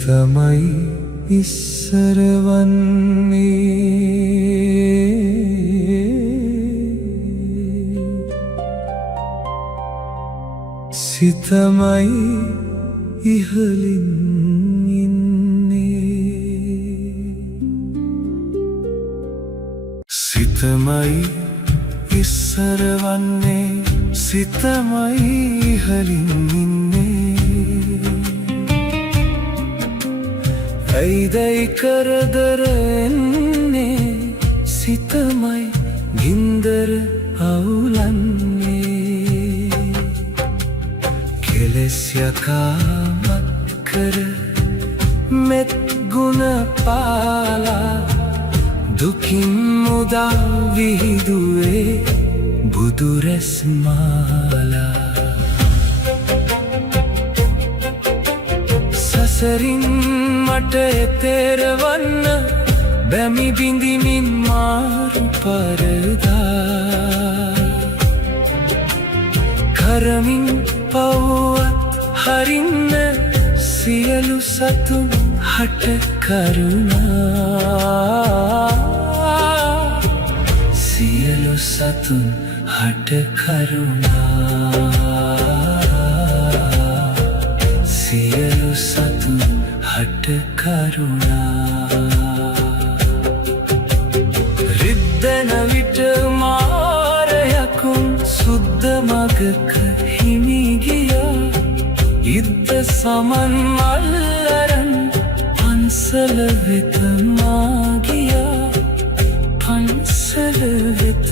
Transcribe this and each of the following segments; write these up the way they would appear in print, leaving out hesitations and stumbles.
සිතමයි ඉස්සරවන්නේ සිතමයි ඉහලින් සිතමයි ඉස්සරවන්නේ සිතමයි ඉහලින් ඉන්නේ ඇයිදයි කරදර එන්නේ සිතමයි ගින්දර අවුලන්නේ කෙලෙස් යකාමත් කර මෙත් ගුණ පාලා දුකින් මුදා විහිදුවේ බුදු රැස් මාලා සසරින් මට එතෙරවන්න බැමි බිඳිමින් මාරු පරදා කරමින් පව්වත් හරින්න සියලු සතුන් හට කරුණා සියලු සතුන් හට කරුණා සියලු සතුන් හට කරුණා රිද්දන විට මාරයකුන් සුද්ද මගක හිමි ගියා ඉද්ද සමන් මල්ලරන් පන්සල වෙත මා ගියා පන්සල වෙත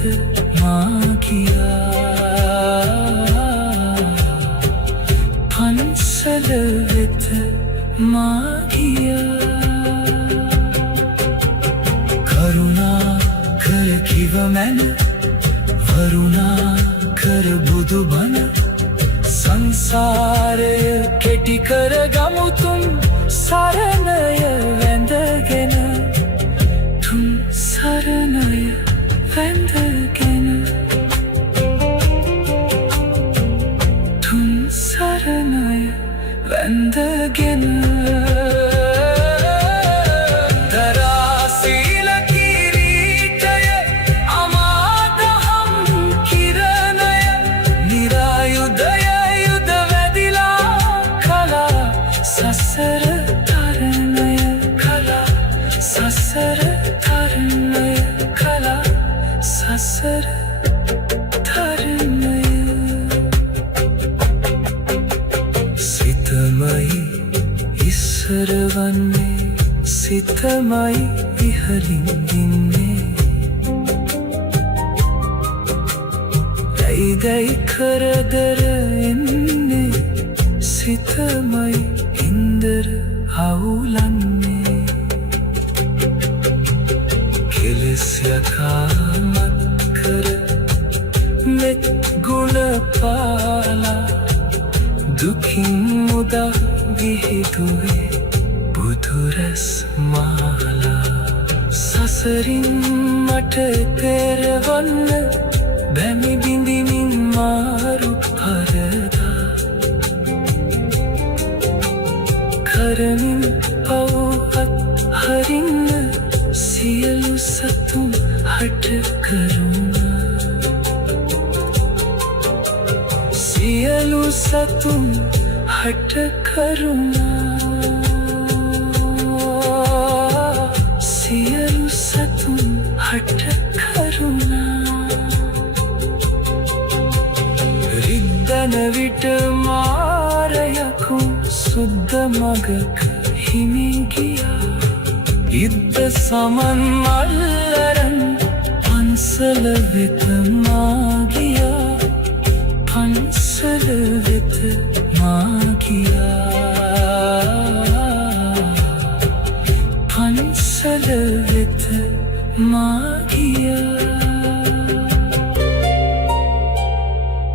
මා ගියා පන්සල වෙත මා ගියා කරුණා කර කිව මැන වරුණා කර බුදු බණ සංසාරය කෙටි කර ගමුතුන් සරණය වැඳගෙන තුන් සරණය වැඳගෙන තුන් සරණය වැඳගෙන සසර තරණය කලා සසර තරණය සිතමයි ඉස්සරවන්නේ සිතමයි ඉහලින් ඉන්නේ ඇයිදයි කරදර එන්නේ සිතමයි ඉන්දර අවුලන්නේ කෙලෙස් යකාමත් කර මෙත් ගුණ පාලා දුකින් මුදා විහිදුවේ බුදු රැස් මාලා සසරින් මට එතෙරවන්න බැමි බිඳිමින් මාරු පරදා කරමින් පව්වත් හරින්න සියලු සතුන් හට කරුණා සියලු සතුන් හට කරුණා සියලු සතුන් හට කරුණා රිද්දන විට මාරයකුන් සුද්ද මගක හිමි ගියා ඉද්ද සමන් මල්ලරන් පන්සල වෙත මා ගියා පන්සල වෙත මා